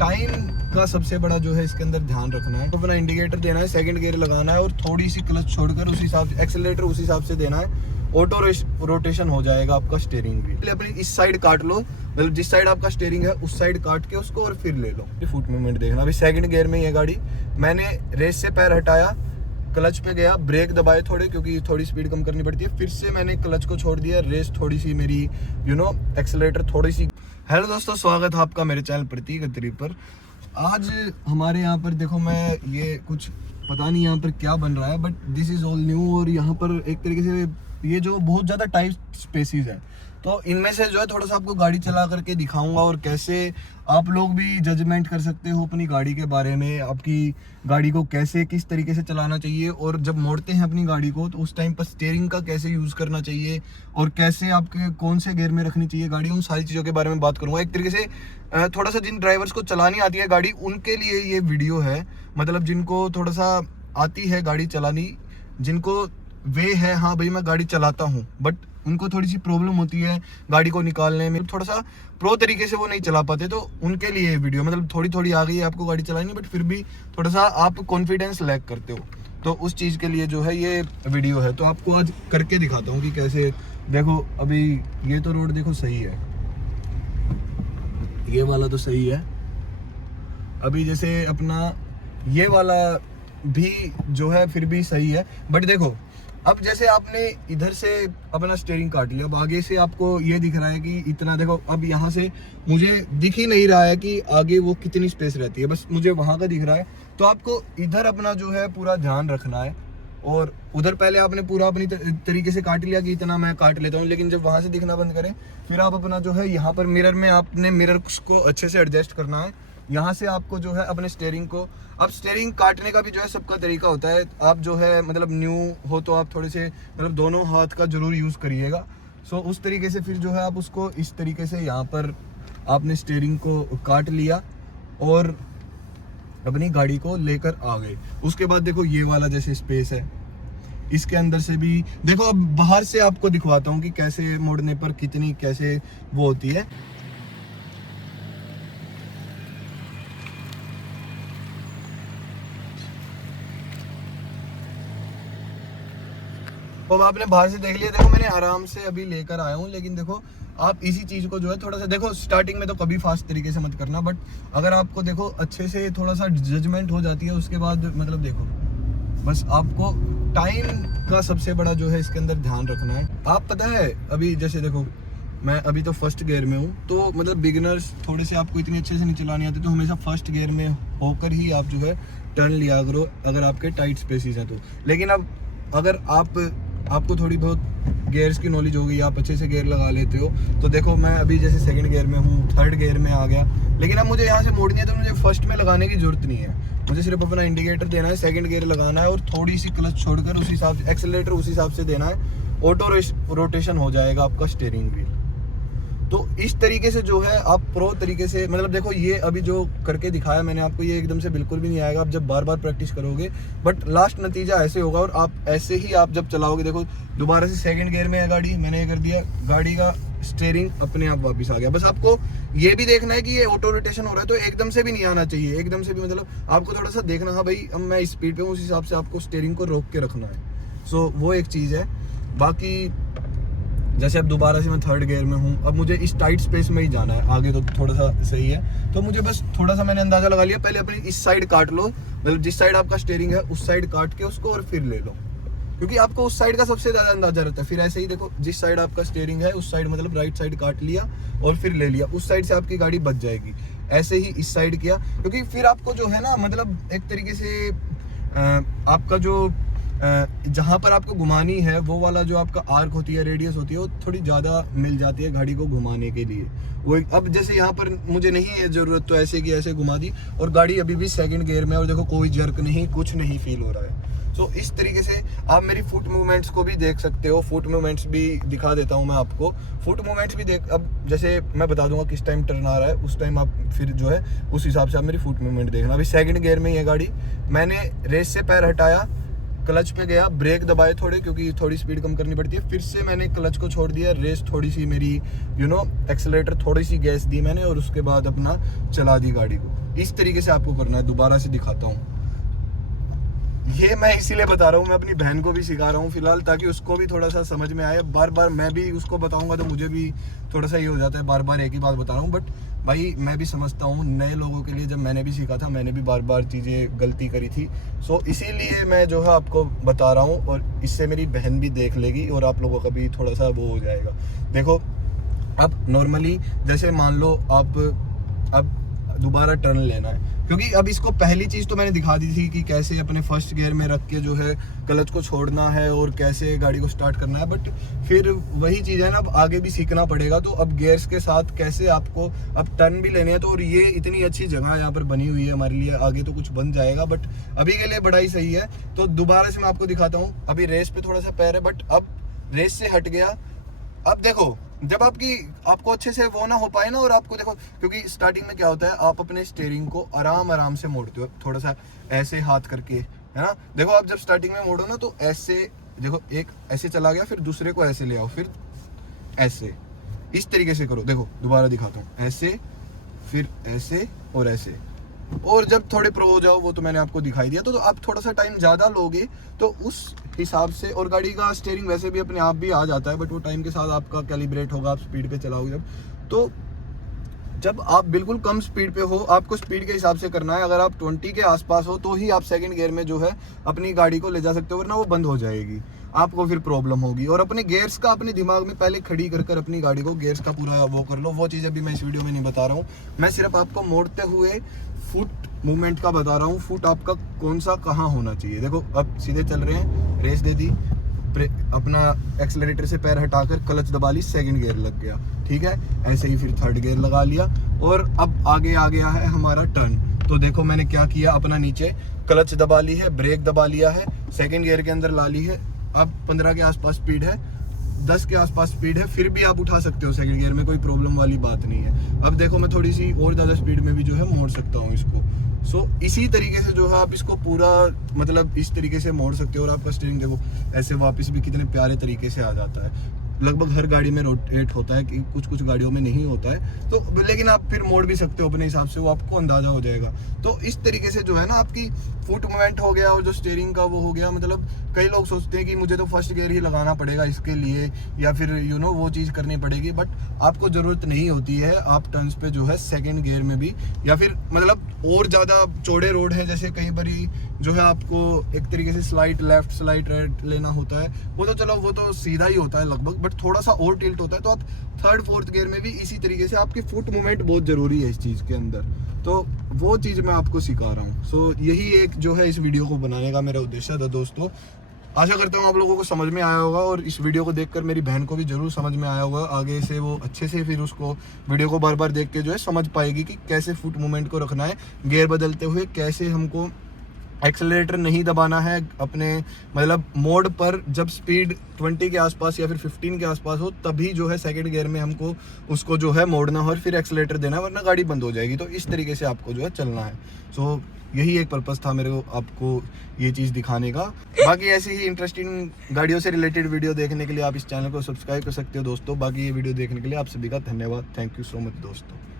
Time का सबसे बड़ा जो है इसके अंदर ध्यान रखना है। तो अपना इंडिकेटर देना है, सेकंड गियर लगाना है और थोड़ी सी क्लच छोड़कर उस हिसाब से एक्सेलरेटर उस हिसाब से देना है। ऑटो रोटेशन हो जाएगा आपका स्टीयरिंग भी। अपनी इस साइड काट लो, मतलब जिस साइड आपका स्टीयरिंग है उस साइड काट के उसको और फिर ले लो। फुट मूवमेंट देखना। अभी सेकंड गियर में ये गाड़ी, मैंने रेस से पैर हटाया, क्लच पे गया, ब्रेक दबाए थोड़े क्योंकि थोड़ी स्पीड कम करनी पड़ती है, फिर से मैंने क्लच को छोड़ दिया, रेस थोड़ी सी मेरी एक्सेलरेटर थोड़ी सी। हेलो दोस्तों, स्वागत है आपका मेरे चैनल प्रतीक अत्री पर। आज हमारे यहाँ पर देखो, मैं ये कुछ पता नहीं यहाँ पर क्या बन रहा है, but this is all new. और यहाँ पर एक तरीके से ये जो बहुत ज़्यादा टाइट स्पेसिस है, तो इनमें से जो है थोड़ा सा आपको गाड़ी चला करके दिखाऊंगा और कैसे आप लोग भी जजमेंट कर सकते हो अपनी गाड़ी के बारे में, आपकी गाड़ी को कैसे किस तरीके से चलाना चाहिए, और जब मोड़ते हैं अपनी गाड़ी को तो उस टाइम पर स्टीयरिंग का कैसे यूज़ करना चाहिए और कैसे आपके कौन से गियर में रखनी चाहिए गाड़ी, उन सारी चीज़ों के बारे में बात करूंगा। एक तरीके से थोड़ा सा जिन ड्राइवर्स को चलानी आती है गाड़ी, उनके लिए ये वीडियो है। मतलब जिनको थोड़ा सा आती है गाड़ी चलानी, जिनको वे है हाँ भाई मैं गाड़ी चलाता हूँ, बट उनको थोड़ी सी प्रॉब्लम होती है गाड़ी को निकालने में, थोड़ा सा प्रो तरीके से वो नहीं चला पाते, तो उनके लिए ये वीडियो मतलब थोड़ी थोड़ी आ गई है आपको गाड़ी चलानी, बट फिर भी थोड़ा सा आप कॉन्फिडेंस लैक करते हो, तो उस चीज़ के लिए जो है ये वीडियो है। तो आपको आज करके दिखाता हूँ कि कैसे। देखो अभी ये तो रोड देखो सही है, ये वाला तो सही है। अभी जैसे अपना ये वाला भी जो है फिर भी सही है, बट देखो अब जैसे आपने इधर से अपना स्टीयरिंग काट लिया, अब आगे से आपको ये दिख रहा है कि इतना, देखो अब यहाँ से मुझे दिख ही नहीं रहा है कि आगे वो कितनी स्पेस रहती है, बस मुझे वहाँ का दिख रहा है। तो आपको इधर अपना जो है पूरा ध्यान रखना है, और उधर पहले आपने पूरा अपनी तरीके से काट लिया कि इतना मैं काट लेता हूँ, लेकिन जब वहाँ से दिखना बंद करें फिर आप अपना जो है यहाँ पर मिरर में आपने मिरर को अच्छे से एडजस्ट करना है। यहाँ से आपको जो है अपने स्टीयरिंग को, अब स्टीयरिंग काटने का भी जो है सबका तरीका होता है। आप जो है मतलब न्यू हो तो आप थोड़े से मतलब दोनों हाथ का जरूर यूज़ करिएगा। सो उस तरीके से फिर जो है आप उसको इस तरीके से यहाँ पर आपने स्टीयरिंग को काट लिया और अपनी गाड़ी को लेकर आ गए। उसके बाद देखो ये वाला जैसे स्पेस है, इसके अंदर से भी देखो, अब बाहर से आपको दिखवाता हूँ कि कैसे मोड़ने पर कितनी कैसे वो होती है। तो आपने बाहर से देख लिया, देखो मैंने आराम से अभी लेकर आया हूँ, लेकिन देखो आप इसी चीज़ को जो है थोड़ा सा देखो, स्टार्टिंग में तो कभी फास्ट तरीके से मत करना, बट अगर आपको देखो अच्छे से थोड़ा सा जजमेंट हो जाती है उसके बाद मतलब देखो, बस आपको टाइम का सबसे बड़ा जो है इसके अंदर ध्यान रखना है। आप पता है अभी जैसे देखो मैं अभी तो फर्स्ट गियर में हूँ, तो मतलब बिगिनर्स थोड़े से आपको इतनी अच्छे से नहीं चलानी आती, तो हमेशा फर्स्ट गियर में होकर ही आप जो है टर्न लिया करो अगर आपके टाइट स्पेसिस हैं तो। लेकिन अब अगर आपको थोड़ी बहुत गियर्स की नॉलेज हो गई, आप अच्छे से गियर लगा लेते हो, तो देखो मैं अभी जैसे सेकंड गियर में हूँ, थर्ड गियर में आ गया, लेकिन अब मुझे यहाँ से मोड़नी है तो मुझे फर्स्ट में लगाने की जरूरत नहीं है, मुझे सिर्फ अपना इंडिकेटर देना है, सेकंड गियर लगाना है और थोड़ी सी क्लच छोड़कर उस हिसाब से एक्सेलरेटर उस हिसाब से देना है। ऑटो रोटेशन हो जाएगा आपका स्टीयरिंग व्हील। तो इस तरीके से जो है आप प्रो तरीके से मतलब देखो, ये अभी जो करके दिखाया मैंने आपको, ये एकदम से बिल्कुल भी नहीं आएगा, आप जब बार बार प्रैक्टिस करोगे, बट लास्ट नतीजा ऐसे होगा। और आप ऐसे ही आप जब चलाओगे, देखो दोबारा से सेकंड गियर में है गाड़ी, मैंने ये कर दिया, गाड़ी का स्टीयरिंग अपने आप वापस आ गया। बस आपको ये भी देखना है कि ये ऑटो रोटेशन हो रहा है, तो एकदम से भी नहीं आना चाहिए, एकदम से भी मतलब आपको थोड़ा सा देखना, हाँ भाई अब मैं स्पीड पे हूँ, उस हिसाब से आपको स्टीयरिंग को रोक के रखना है। सो वो एक चीज़ है। बाकी जैसे अब दोबारा से मैं थर्ड गियर में हूँ, अब मुझे इस टाइट स्पेस में ही जाना है, आगे तो थोड़ा सा सही है, तो मुझे बस थोड़ा सा मैंने अंदाजा लगा लिया, पहले अपनी इस साइड काट लो, मतलब जिस साइड आपका स्टीयरिंग है उस साइड काट के उसको और फिर ले लो, क्योंकि आपको उस साइड का सबसे ज़्यादा अंदाजा रहता है। फिर ऐसे ही देखो, जिस साइड आपका स्टीयरिंग है उस साइड मतलब राइट साइड काट लिया और फिर ले लिया, उस साइड से आपकी गाड़ी बच जाएगी। ऐसे ही इस साइड किया, क्योंकि फिर आपको जो है ना मतलब एक तरीके से आपका जो जहाँ पर आपको घुमानी है वो वाला जो आपका आर्क होती है, रेडियस होती है, वो थोड़ी ज़्यादा मिल जाती है गाड़ी को घुमाने के लिए। वो अब जैसे यहाँ पर मुझे नहीं है ज़रूरत, तो ऐसे की ऐसे घुमा दी और गाड़ी अभी भी सेकंड गियर में, और देखो कोई जर्क नहीं, कुछ नहीं फील हो रहा है। तो इस तरीके से आप मेरी फुट मूवमेंट्स को भी देख सकते हो, फुट मूवमेंट्स भी दिखा देता हूँ मैं आपको, फुट मूवमेंट्स भी देख। अब जैसे मैं बता दूंगा किस टाइम टर्न आ रहा है, उस टाइम आप फिर जो है उस हिसाब से आप मेरी फुट मूवमेंट देखना। अभी सेकंड गियर में ये गाड़ी, मैंने रेस से पैर हटाया, क्लच पे गया, ब्रेक दबाए थोड़े क्योंकि थोड़ी स्पीड कम करनी पड़ती है, फिर से मैंने क्लच को छोड़ दिया, रेस थोड़ी सी मेरी एक्सेलरेटर थोड़ी सी गैस दी मैंने और उसके बाद अपना चला दी गाड़ी को। इस तरीके से आपको करना है। दोबारा से दिखाता हूँ, ये मैं इसीलिए बता रहा हूँ, मैं अपनी बहन को भी सिखा रहा हूँ फिलहाल, ताकि उसको भी थोड़ा सा समझ में आए। बार बार मैं भी उसको बताऊंगा तो मुझे भी थोड़ा सा ये हो जाता है, बार बार एक ही बात बता रहा हूँ। बट भाई मैं भी समझता हूँ नए लोगों के लिए, जब मैंने भी सीखा था मैंने भी बार बार चीज़ें गलती करी थी। सो इसीलिए मैं जो है आपको बता रहा हूँ, और इससे मेरी बहन भी देख लेगी और आप लोगों का भी थोड़ा सा वो हो जाएगा। देखो अब नॉर्मली जैसे मान लो आप अब दोबारा टर्न लेना है, क्योंकि अब इसको पहली चीज़ तो मैंने दिखा दी थी कि कैसे अपने फर्स्ट गियर में रख के जो है क्लच को छोड़ना है और कैसे गाड़ी को स्टार्ट करना है। बट फिर वही चीज़ है ना, अब आगे भी सीखना पड़ेगा। तो अब गियर्स के साथ कैसे आपको अब टर्न भी लेने हैं, तो और ये इतनी अच्छी जगह यहाँ पर बनी हुई है हमारे लिए, आगे तो कुछ बन जाएगा बट अभी के लिए बड़ा ही सही है। तो दोबारा से मैं आपको दिखाता हूँ। अभी रेस पे थोड़ा सा पैर है, बट अब रेस से हट गया। अब देखो जब आपको अच्छे से वो ना हो पाए ना, और आपको देखो, क्योंकि स्टार्टिंग में क्या होता है, आप अपने स्टीयरिंग को आराम आराम से मोड़ते हो, थोड़ा सा ऐसे हाथ करके, है ना। देखो आप जब स्टार्टिंग में मोड़ो ना, तो ऐसे देखो, एक ऐसे चला गया, फिर दूसरे को ऐसे ले आओ, फिर ऐसे, इस तरीके से करो। देखो दोबारा दिखाता हूँ, ऐसे, फिर ऐसे और ऐसे। और जब थोड़े प्रो हो जाओ, वो तो मैंने आपको दिखाई दिया। तो आप थोड़ा सा टाइम ज़्यादा लोगे तो उस हिसाब से, और गाड़ी का स्टीयरिंग वैसे भी अपने आप भी आ जाता है, बट वो टाइम के साथ आपका कैलिब्रेट होगा, आप स्पीड पे चलाओगे जब। तो जब आप बिल्कुल कम स्पीड पे हो, आपको स्पीड के हिसाब से करना है। अगर आप 20 के आसपास हो तो ही आप सेकंड गियर में जो है अपनी गाड़ी को ले जा सकते हो, वरना वो बंद हो जाएगी, आपको फिर प्रॉब्लम होगी। और अपने गियर्स का अपने दिमाग में पहले खड़ी कर कर अपनी गाड़ी को गियर्स का पूरा वो कर लो। वो चीज़ अभी मैं इस वीडियो में नहीं बता रहा हूँ, मैं सिर्फ आपको मोड़ते हुए फुट मूवमेंट का बता रहा हूँ। फुट आपका कौन सा कहाँ होना चाहिए। देखो अब सीधे चल रहे हैं, रेस दे दी, अपना एक्सेलरेटर से पैर हटाकर क्लच दबा ली, सेकंड गियर लग गया, ठीक है। ऐसे ही फिर थर्ड गियर लगा लिया, और अब आगे आ गया है हमारा टर्न। तो देखो मैंने क्या किया, अपना नीचे क्लच दबा ली है, ब्रेक दबा लिया है, सेकंड गियर के अंदर ला ली है। अब 15 के आसपास स्पीड है, 10 के आसपास स्पीड है, फिर भी आप उठा सकते हो सेकंड गियर में, कोई प्रॉब्लम वाली बात नहीं है। अब देखो मैं थोड़ी सी और ज़्यादा स्पीड में भी जो है मोड़ सकता हूँ इसको। सो इसी तरीके से जो है आप इसको पूरा मतलब इस तरीके से मोड़ सकते हो, और आपका स्टीयरिंग देखो ऐसे वापस भी कितने प्यारे तरीके से आ जाता है। लगभग हर गाड़ी में रोटेट होता है, कि कुछ कुछ गाड़ियों में नहीं होता है, तो लेकिन आप फिर मोड़ भी सकते हो अपने हिसाब से, वो आपको अंदाजा हो जाएगा। तो इस तरीके से जो है ना आपकी फुट मूवमेंट हो गया, और जो स्टीयरिंग का वो हो गया। मतलब कई लोग सोचते हैं कि मुझे तो फर्स्ट गियर ही लगाना पड़ेगा इसके लिए, या फिर वो चीज़ करनी पड़ेगी, बट आपको ज़रूरत नहीं होती है। आप टर्न्स पे जो है सेकंड गियर में भी, या फिर मतलब और ज़्यादा चौड़े रोड है, जैसे कई बारी जो है आपको एक तरीके से स्लाइड लेफ्ट स्लाइड राइट लेना होता है, वो तो चलो वो तो सीधा ही होता है लगभग, बट थोड़ा सा और टिल्ट होता है। तो आप थर्ड फोर्थ गियर में भी इसी तरीके से, आपकी फुट मूवमेंट बहुत ज़रूरी है इस चीज़ के अंदर, तो वो चीज़ मैं आपको सिखा रहा हूँ। सो यही एक जो है इस वीडियो को बनाने का मेरा उद्देश्य था दोस्तों। आशा करता हूँ आप लोगों को समझ में आया होगा, और इस वीडियो को देखकर मेरी बहन को भी जरूर समझ में आया होगा। आगे से वो अच्छे से फिर उसको वीडियो को बार बार देख के जो है समझ पाएगी कि कैसे फुट मूवमेंट को रखना है, गियर बदलते हुए कैसे हमको एक्सेलरेटर नहीं दबाना है अपने मतलब मोड पर। जब स्पीड 20 के आसपास या फिर 15 के आसपास हो, तभी जो है सेकंड गियर में हमको उसको जो है मोड़ना हो और फिर एक्सेलरेटर देना है, वरना गाड़ी बंद हो जाएगी। तो इस तरीके से आपको जो है चलना है। सो यही एक पर्पस था मेरे को आपको ये चीज़ दिखाने का। बाकी ऐसी ही इंटरेस्टिंग गाड़ियों से रिलेटेड वीडियो देखने के लिए आप इस चैनल को सब्सक्राइब कर सकते हो दोस्तों। बाकी ये वीडियो देखने के लिए आप सभी का धन्यवाद। थैंक यू सो मच दोस्तों।